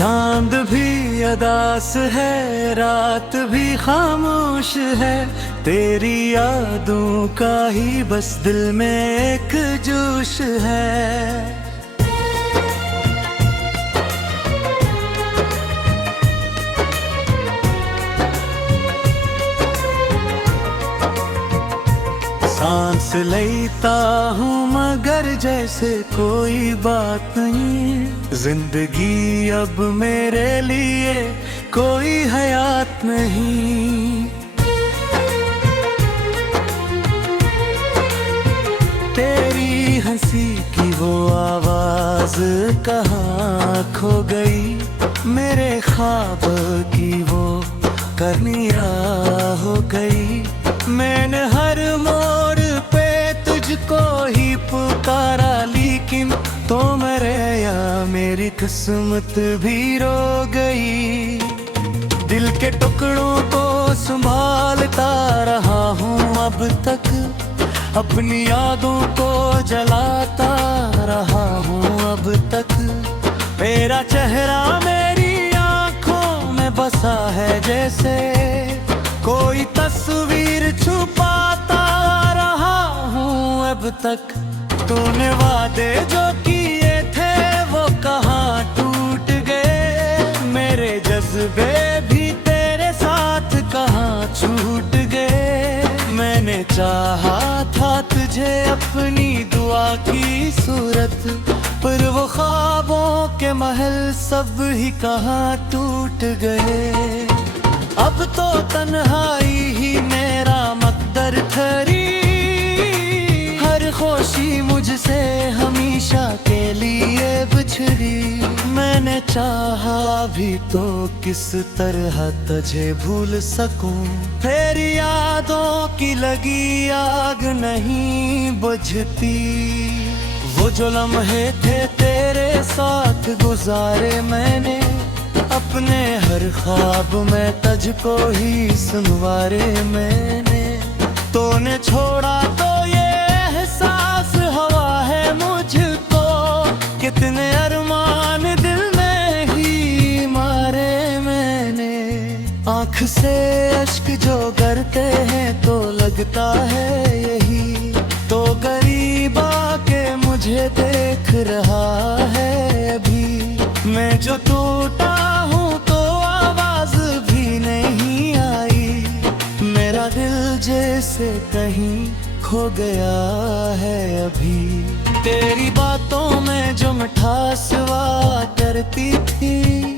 चांद भी अदास है, रात भी खामोश है, तेरी यादों का ही बस दिल में एक जोश है। सांस लेता हूँ मगर जैसे कोई बात नहीं, जिंदगी अब मेरे लिए कोई हयात नहीं। तेरी हंसी की वो आवाज कहाँ खो गई, मेरे ख्वाब की वो करनिया हो गई। मैंने हर मोड़ पे तुझको ही पुकारा, लेकिन तो मेरे या मेरी किस्मत भी रो गई। दिल के टुकड़ों को संभालता रहा हूँ अब तक, अपनी यादों को जलाता रहा हूँ अब तक। मेरा चेहरा मेरी आंखों में बसा है, जैसे कोई तस्वीर छुपाता रहा हूँ अब तक। तूने वादे जो किए थे वो कहाँ टूट गए, मेरे जज्बे भी तेरे साथ कहाँ छूट गए। मैंने चाहा था तुझे अपनी दुआ की सूरत, पर वो ख्वाबों के महल सब ही कहाँ टूट गए। अब तो तन्हाई ही मेरा मकदर ठहरी, हर खुशी मुझसे हमेशा के लिए बिछड़ी। मैंने चाहा भी तो किस तरह तुझे भूल सकूं, तेरी यादों की लगी आग नहीं बुझती। वो जो लम्हे थे तेरे साथ गुजारे मैंने, अपने हर ख्वाब में तुझको ही संवारे मैंने। तूने छोड़ा तो ये एहसास हुआ है मुझको, कितने अरमान दिल में ही मारे मैंने। आँख से अश्क जो गिरते हैं तो लगता है यही तो गरीब आके मुझे देख रहा है अभी। मैं जो टूटा हूँ तो आवाज भी नहीं आई, मेरा दिल जैसे कहीं खो गया है अभी। तेरी बातों में जो मिठास हुआ करती थी,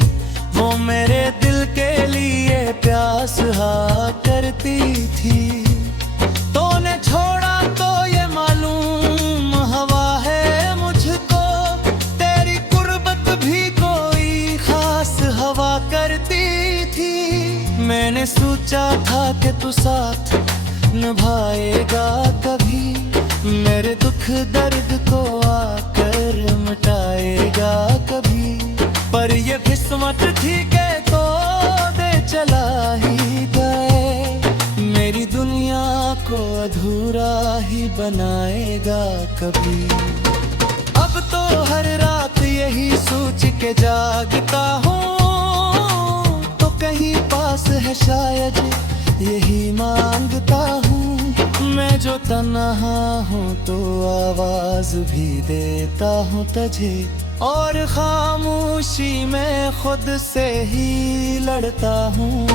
वो मेरे दिल के लिए प्यास हा करती थी। तूने छोड़ा तो ये मालूम हवा है मुझको, तेरी कुर्बत भी कोई खास हवा करती थी। मैंने सोचा था कि तू साथ निभाएगा कभी, मेरे दुख दर्द को आकर मिटाएगा कभी। पर ये किस्मत थी के तो दे चला ही गए, मेरी दुनिया को अधूरा ही बनाएगा कभी। अब तो हर रात यही सोच के जागता हूँ, तो कहीं पास है शायद यही मांगता हूँ। मैं जो तन्हा हूँ तो आवाज भी देता हूँ तुझे, और खामोशी में खुद से ही लड़ता हूँ।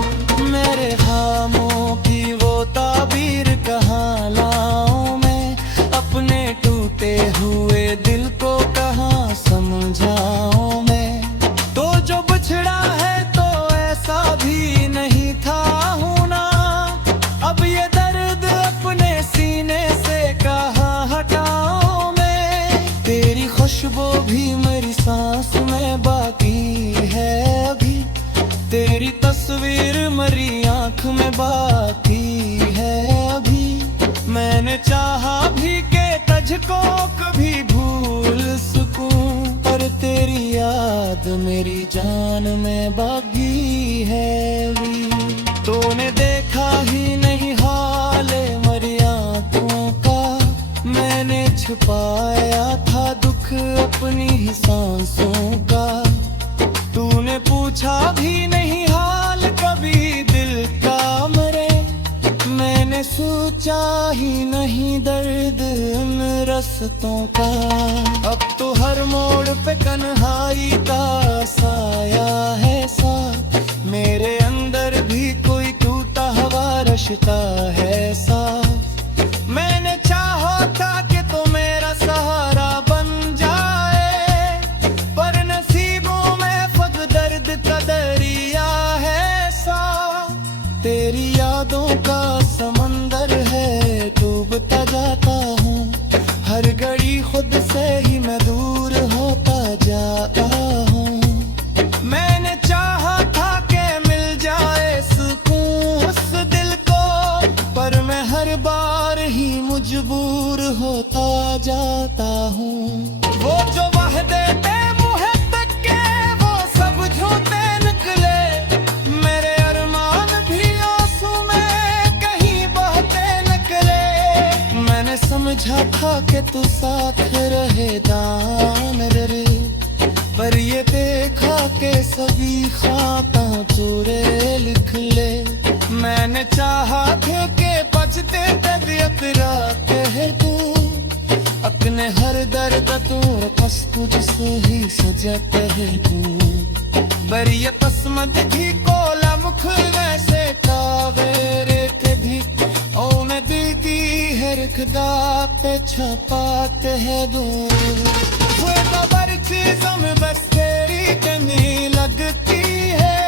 मेरे खामों की वो ताबीर कहाँ लाऊं मैं, अपने टूटे हुए दिल को कहाँ समझाऊं मैं। तो जो बिछड़ा है तो ऐसा भी नहीं था हूँ ना, अब ये दर्द अपने सीने से कहाँ हटाऊं मैं। तेरी खुशबू भी मेरी सांस में बाकी है अभी, तेरी तस्वीर मेरी आँख में बाकी है अभी। मैंने चाहा भी के तुझको कभी भूल सकूं, पर तेरी याद मेरी जान में बाकी है अभी। तूने देखा ही नहीं हाले मेरी आँखों का, मैंने छुपाया था दुख अपनी ही सांसों का। तूने रास्तों का। अब तो हर मोड़ पे कन्हाई का साया है साथ, मेरे अंदर भी कोई टूटा हुआ रिश्ता है साथ। मैंने चाहा था कि तो मेरा सहारा बन जाए, पर नसीबों में फक दर्द का दरिया है साथ। तेरी यादों का समंदर है, डूबता जाता हूँ, हर घड़ी खुद से ही मैं दूर होता जाता हूँ। मैंने चाहा था कि मिल जाए सुकून उस दिल को, पर मैं हर बार ही मजबूर होता जाता हूँ। वो जो वादे थे मुझे तक के वो सब झूठे निकले, मेरे अरमान भी आंसू में कहीं बहते निकले। मैंने समझा था कि तू साथ रहेगा मेरे रे, पर ये देखा के सभी खाता चोरे लिख ले। मैंने चाहा थे के बचते तबीयत रात है तू, अपने हर दर्द तू बस तुझसे ही सजत है तू। पर ये पसमत भी कोला मुख वैसे कावेरे के भी ओ मैं दीदी है रखदा पे छपाते है दूर। खबर चीज़ों में बस तेरी कमी लगती है,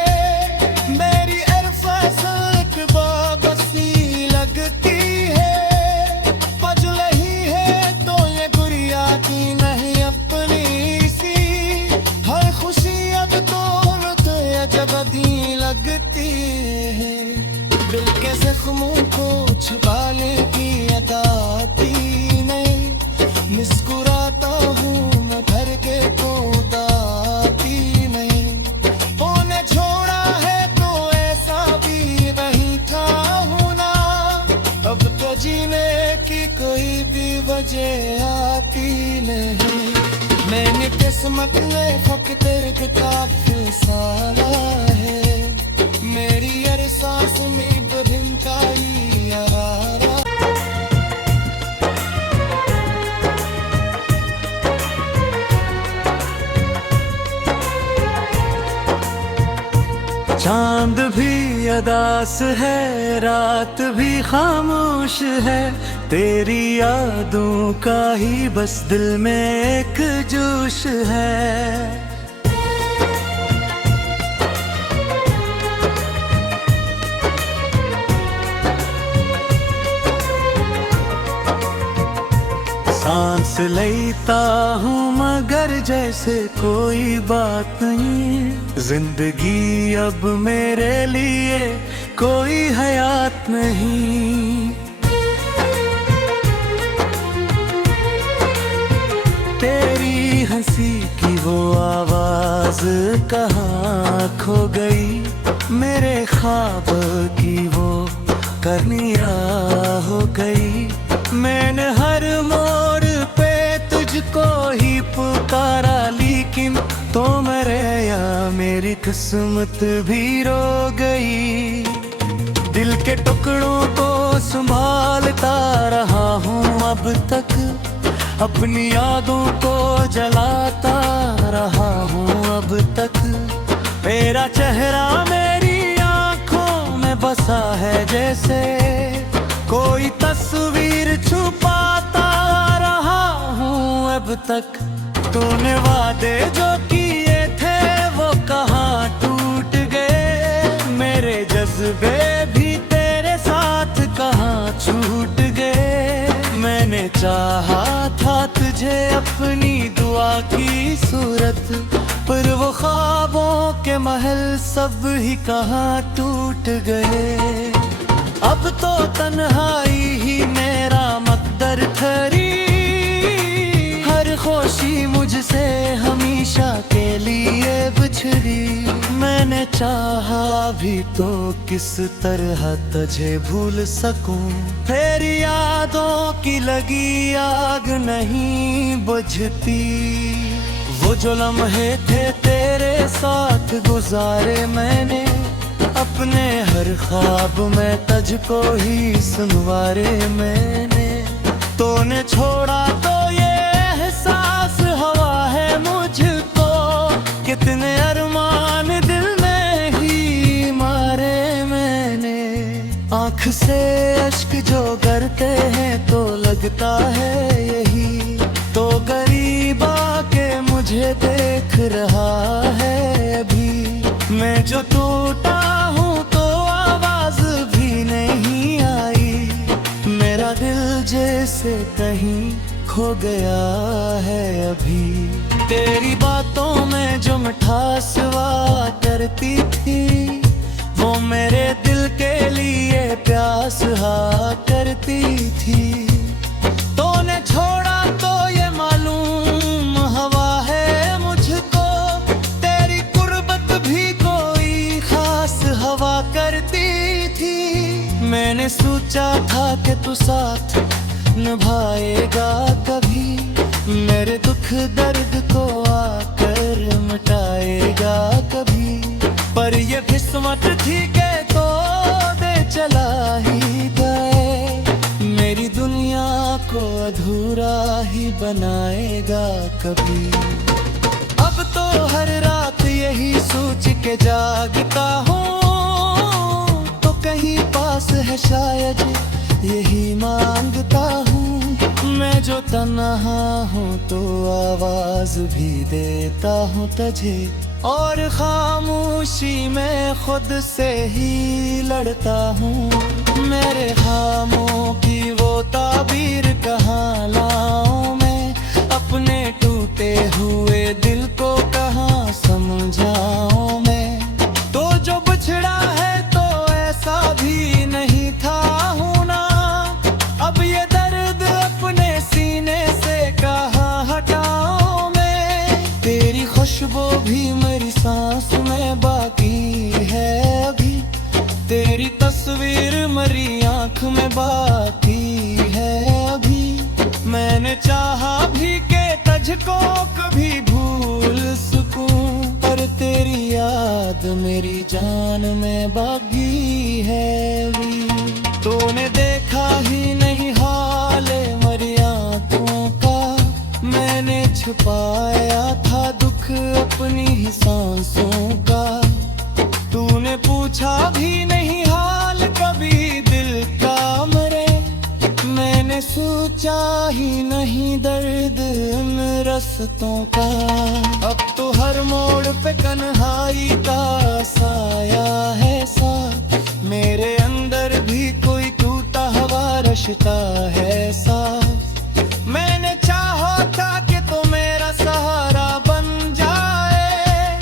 मेरी अरफासक बाबसी लगती है। पजल ही है तो ये गुड़िया की नहीं अपनी सी, हर खुशी अब तो ये जबदी लगती है। दिल के जख्मों को छुपा ले की अदा आती नहीं, मुस्कुराता हूँ मैं भर के तो दाती नहीं। तूने छोड़ा है तो ऐसा भी वही था हूँ ना, अब तो जीने की कोई भी वजह आती नहीं। मैंने किस्मत में फक तेरे किताब साला है, मेरी हर सांस में बदन का ही यारा। चांद भी अदास है, रात भी खामोश है, तेरी यादों का ही बस दिल में एक जोश है। सांस लेता हूँ मगर जैसे कोई बात नहीं, जिंदगी अब मेरे लिए कोई हयात नहीं। तेरी हंसी की वो आवाज कहाँ खो गई, मेरे ख्वाब की वो करनिया हो गई। मैंने हर मोड़ पे तुझको ही पुकारा, लेकिन तो मेरे या मेरी किस्मत भी रो गई। दिल के टुकड़ों को संभालता रहा हूँ अब तक, अपनी यादों को जलाता रहा हूँ अब तक। तेरा चेहरा मेरी आंखों में बसा है, जैसे कोई तस्वीर छुपाता रहा हूँ अब तक। तूने वादे जो किए थे वो कहाँ टूट गए, मेरे जज्बे भी तेरे साथ कहाँ छूट गए। मैंने चाहा था तुझे अपनी दुआ की सूरत, पर वो ख्वाबों के महल सब ही कहाँ टूट गए। अब तो तन्हाई ही मेरा मकदर ठहरी, हर खुशी मुझसे हमेशा के लिए बिछड़ी। मैंने चाहा भी तो किस तरह तुझे भूल सकूं, तेरी यादों की लगी आग नहीं बुझती। वो जो लम्हे थे तेरे साथ गुजारे मैंने, अपने हर ख्वाब में तुझको ही सुनवारे मैंने। तूने छोड़ा तो ये से अश्क जो करते हैं तो लगता है यही तो गरीब आके मुझे देख रहा है अभी। मैं जो टूटा हूँ तो आवाज भी नहीं आई, मेरा दिल जैसे कहीं खो गया है अभी। तेरी बातों में जो मिठास हुआ करती थी वो मेरे दिल के लिए प्यास हा करती थी। तूने छोड़ा तो ये मालूम हवा है मुझको, तेरी कुर्बत भी कोई खास हवा करती थी। मैंने सोचा था कि तू साथ निभाएगा कभी, मेरे दुख दर्द को आकर मिटाएगा कभी। पर ये किस्मत थी के तो दे चला ही गए, मेरी दुनिया को अधूरा ही बनाएगा कभी। अब तो हर रात यही सोच के जागता हूँ, तो कहीं पास है शायद यही मांगता हूँ। मैं जो तन्हा हूँ तो आवाज भी देता हूँ तुझे, और खामोशी में खुद से ही लड़ता हूँ। मेरे खामों की वो ताबीर कहाँ लाऊं मैं, अपने टूटे हुए दिल को कहाँ समझाऊं मैं। तो जो बिछड़ा है तो ऐसा भी नहीं था हूँ ना, अब ये दर्द अपने सीने से कहाँ हटाऊं मैं। तेरी खुशबू भी मेरी सांस में बाकी है अभी, तेरी तस्वीर मेरी आँख में बाकी है अभी। मैंने चाहा भी के तुझको कभी भूल सकूं, पर तेरी याद मेरी जान में बाकी है अभी। तूने देखा ही नहीं हाले मेरी आँखों का, मैंने छुपाया था दुख अपनी ही सांसों का। तूने पूछा भी नहीं हाल कभी दिल का मेरे, मैंने सोचा ही नहीं दर्द इन रस्तों का। अब तो हर मोड़ पे कन्हाई का साया है साथ, मेरे अंदर भी कोई टूटा हुआ रिश्ता है साथ। मैंने चाहा था कि तू मेरा सहारा बन जाए,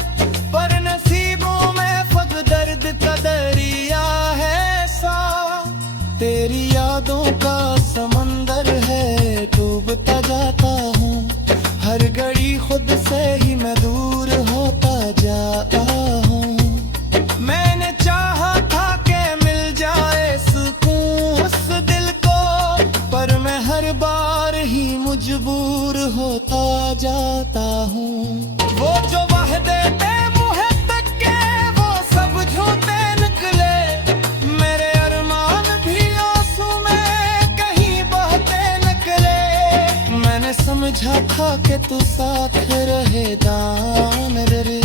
पर नसीबों में खुद दर्द का दरिया है साथ। तेरी यादों का समंदर है डूबता जाता हूँ, हर घड़ी खुद से ही मैं दूर होता जाता हूँ। मैंने चाहा था कि मिल जाए सुकून उस दिल को, पर मैं हर बार ही मजबूर होता जाता हूँ। वो जो वादे थे मुझे तक के वो सब झूठे निकले, मेरे अरमान भी आंसू में कहीं बहते निकले। मैंने समझा था कि तू साथ रहेगा मेरे,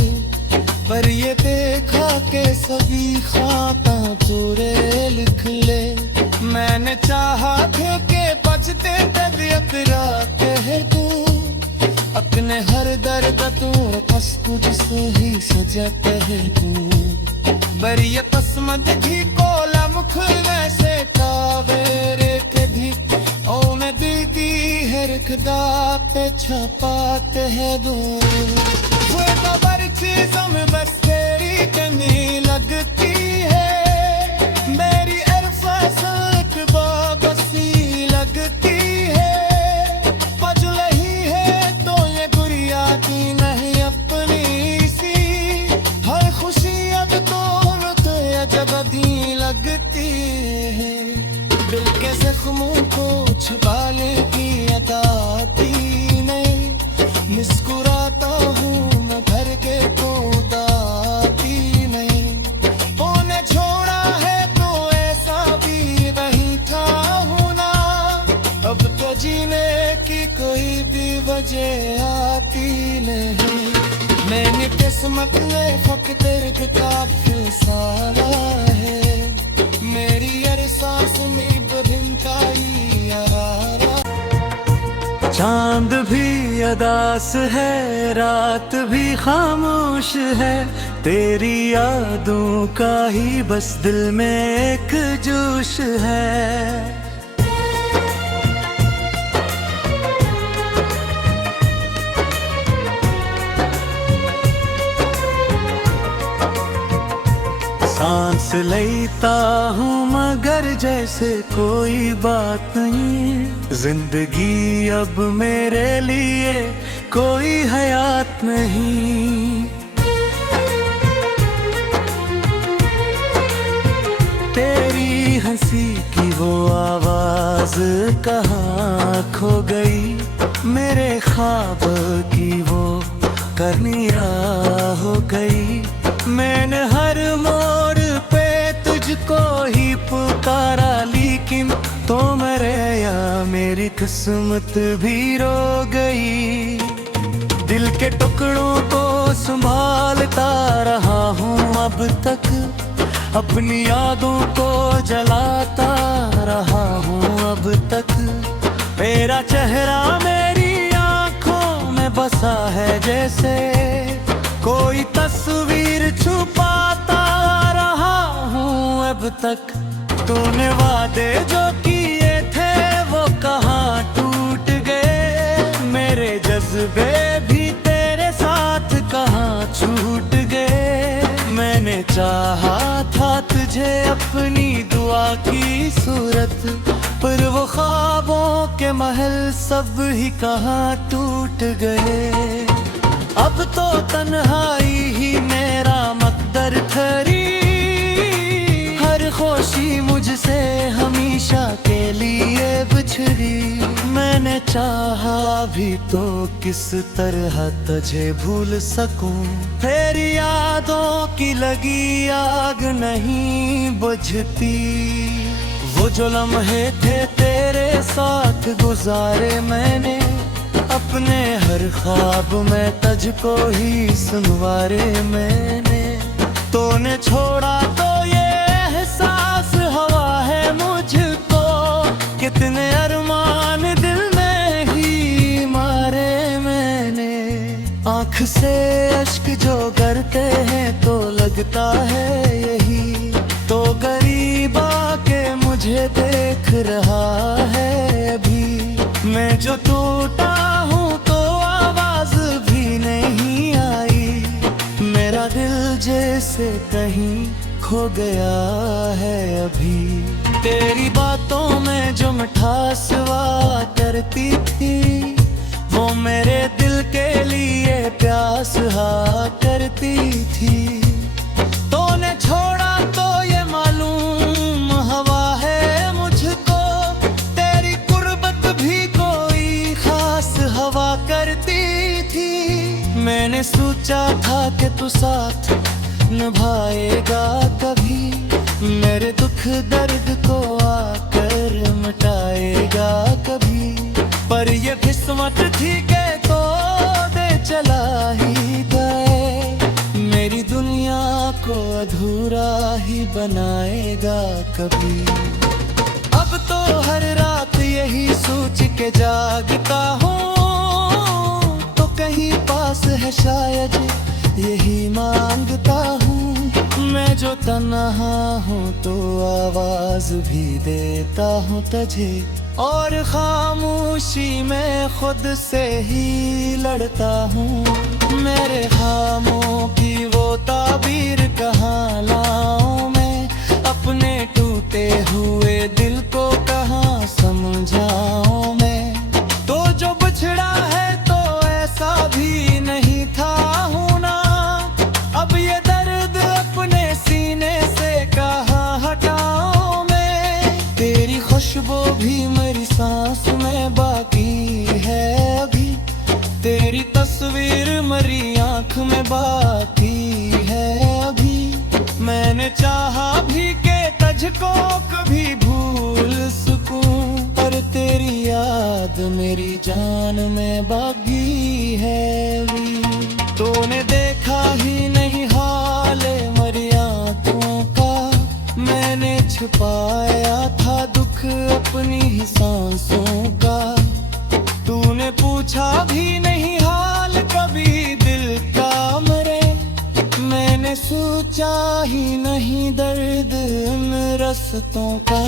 पर ये देखा के सभी खाता चोरे लिख ले। मैंने चाहा थे के बचते तबीयत रात है तू, अपने हर दर्द तू बस तुझसे ही सजत है तू। बरियत तस्मत भी कोला मुख वैसे तावेरे के भी, ओ मैं दीदी है रखदा पे छपाते है दूर। वो खबर चीजों में बस तेरी कमी लगती है, मेरी अरफासत बाबसी लगती है। पजल ही है तो ये गुड़िया की नहीं अपनी सी, हर खुशी अब तो अजबदी लगती है। दिल के जख्मों को छुपाने की अदाती नहीं, मुस्कुराता हूँ मैं भर के तो दाती नहीं। तूने छोड़ा है तो ऐसा भी नहीं था हूँ ना, अब तो जीने की कोई भी वजह आती नहीं। मैंने किस्मत में फक तेरे किताब सारा है, मेरी अरसा चांद भी अदास है, रात भी खामोश है, तेरी यादों का ही बस दिल में एक जोश है। सांस लेता हूँ मगर जैसे कोई बात नहीं, जिंदगी अब मेरे लिए कोई हयात नहीं। तेरी हंसी की वो आवाज कहाँ खो गई, मेरे ख्वाब की वो करनिया हो गई। मैंने हर मोड़ पे तुझको ही पुकारा, लेकिन तो मेरे या मेरी किस्मत भी रो गई। दिल के टुकड़ों को संभालता रहा हूँ अब तक, अपनी यादों को जलाता रहा हूँ अब तक। मेरा चेहरा मेरी आंखों में बसा है, जैसे कोई तस्वीर छुपाता रहा हूँ अब तक। तूने वादे जो किए थे वो कहाँ टूट गए, मेरे जज्बे भी तेरे साथ कहाँ छूट गए। मैंने चाहा था तुझे अपनी दुआ की सूरत, पर वो ख्वाबों के महल सब ही कहाँ टूट गए। अब तो तन्हाई ही मेरा मकदर ठहरी, हर खुशी मुझसे हमेशा के लिए बिछड़ी। मैंने चाहा भी तो किस तरह तुझे भूल सकूं, तेरी यादों की लगी आग नहीं बुझती। वो जो लम्हे थे तेरे साथ गुजारे मैंने, अपने हर ख्वाब में तुझको ही सुनवारे मैंने। तूने छोड़ा तो ये एहसास हुआ है मुझको, कितने अरमान दिल में ही मारे मैंने। आँख से अश्क जो गिरते हैं तो लगता है यही तो गरीब आके मुझे देख रहा है अभी। मैं जो टूटा हूँ तो आवाज भी नहीं आई, मेरा दिल जैसे कहीं खो गया है अभी। तेरी बातों में जो मिठास हुआ करती थी, वो मेरे दिल के लिए प्यास हा करती थी। तूने छोड़ा तो ये मालूम हवा है मुझको, तेरी कुर्बत भी कोई खास हवा करती थी। मैंने सोचा था कि तू साथ निभाएगा कभी, मेरे दुख दर्द को आकर मिटाएगा कभी। पर ये किस्मत थी के तो दे चला ही गए, मेरी दुनिया को अधूरा ही बनाएगा कभी। अब तो हर रात यही सोच के जागता हूँ, तो कहीं पास है शायद यही मांगता हूँ। मैं जो तन्हा हूँ तो आवाज भी देता हूँ तुझे, और खामोशी में खुद से ही लड़ता हूँ। मेरे खामों की वो ताबीर कहाँ लाऊं मैं, अपने टूटे हुए दिल को कहाँ समझाऊं मैं। तो जो बिछड़ा है तो ऐसा भी नहीं था हूँ ना, अब ये दर्द अपने सीने से कहाँ हटाऊं मैं। तेरी खुशबू भी मेरी सांस में बाकी है अभी, तेरी तस्वीर मेरी आँख में बाकी है अभी। मैंने चाहा भी के तुझको कभी भूल सकूं, पर तेरी याद मेरी जान में बाकी है अभी। तूने देखा ही नहीं हाल मेरी आँखों का, मैंने छुपाया था सांसों का। तूने पूछा भी नहीं हाल कभी दिल का मेरे, मैंने सोचा ही नहीं दर्द इन रस्तों का।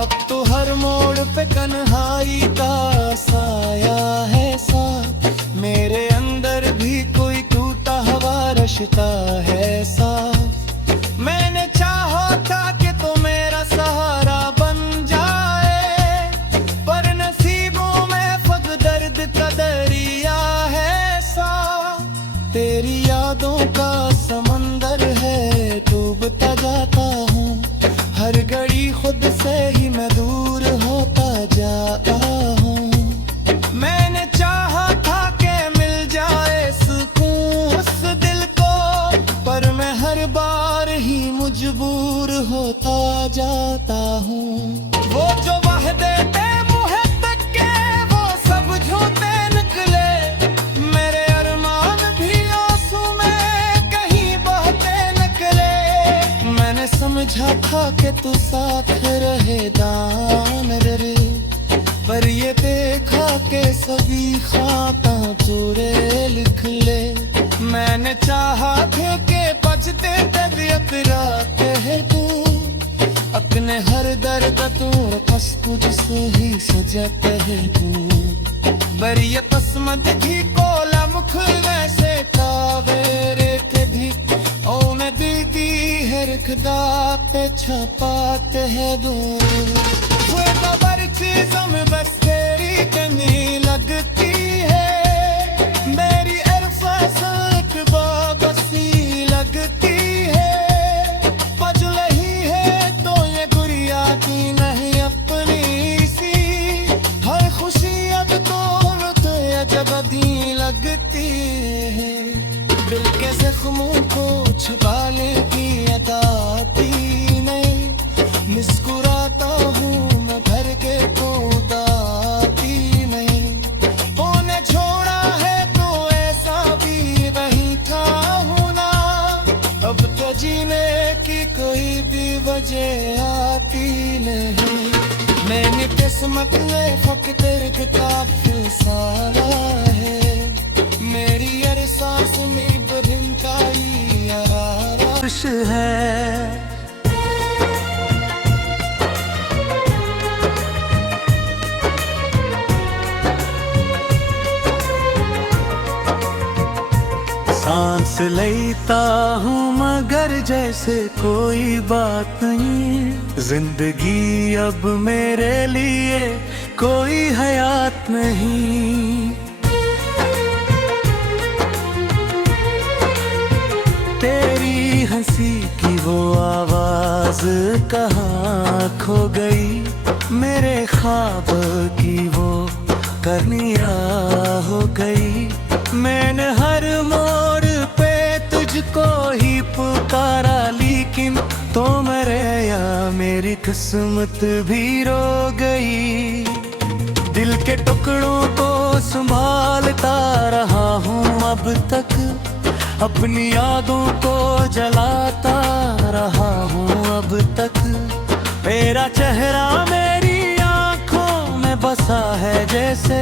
अब तो हर मोड़ पे कन्हाई का साया है सा, मेरे अंदर भी कोई टूटा हुआ रिश्ता है सा। मैंने चाहा था कि तो मेरा सहारा बन जाए, पर नसीबों में फक दर्द का दरिया है सा। तेरी यादों का समंदर है डूबता जाता हूँ, हर घड़ी खुद से ही मैं दूर होता जाता हूँ। मैंने चाहा था कि मिल जाए सुकून उस दिल को, पर मैं हर बार ही मजबूर होता जाता हूँ। वो जो वादे थे मुँह तक के वो सब झूठे निकले, मेरे अरमान भी आंसू में कहीं बहते निकले। मैंने समझा था कि तू साथ रहेगा मेरे, पर ये देखा के सभी खाता चोरे लिख ले। मैंने चाहा थे के बजते तबीयत रात है तू, अपने हर दर्द तू बस तुझसे ही सजत है तू। बरियत पसमत भी कोला मुख वैसे कावेरे के भी, ओ मैं दीदी है रखदा पे छपाते है दूर। वो खबर चीज़ों में बस तेरी कमी लगती है, मेरी अरफासत बाबसी लगती है। पजलही है तो ये गुड़िया की नहीं अपनी सी, हर खुशी अब तो अजब दी लगती है। दिल के जख्मों को छुपाने की अदा आती नहीं, मुस्कुराता हूँ मैं भर के तो दाती नहीं। तूने छोड़ा है तो ऐसा भी वही था हूँ ना, अब तो जीने की कोई भी वजह आती नहीं। मैंने किस्मत में फक्त किताब सारा है, मेरी हर सांस में बदनकाई खुश है। सांस लेता हूँ मगर जैसे कोई बात नहीं, जिंदगी अब मेरे लिए कोई हयात नहीं। तेरी हंसी की वो आवाज कहाँ खो गई, मेरे ख्वाब की वो करनिया हो गई। मैंने हर मोड़ पे तुझको ही पुकारा, लेकिन तो मेरे या मेरी किस्मत भी रो गई। दिल के टुकड़ों को संभालता रहा हूँ अब तक, अपनी यादों को जलाता रहा हूँ अब तक। तेरा चेहरा मेरी आंखों में बसा है जैसे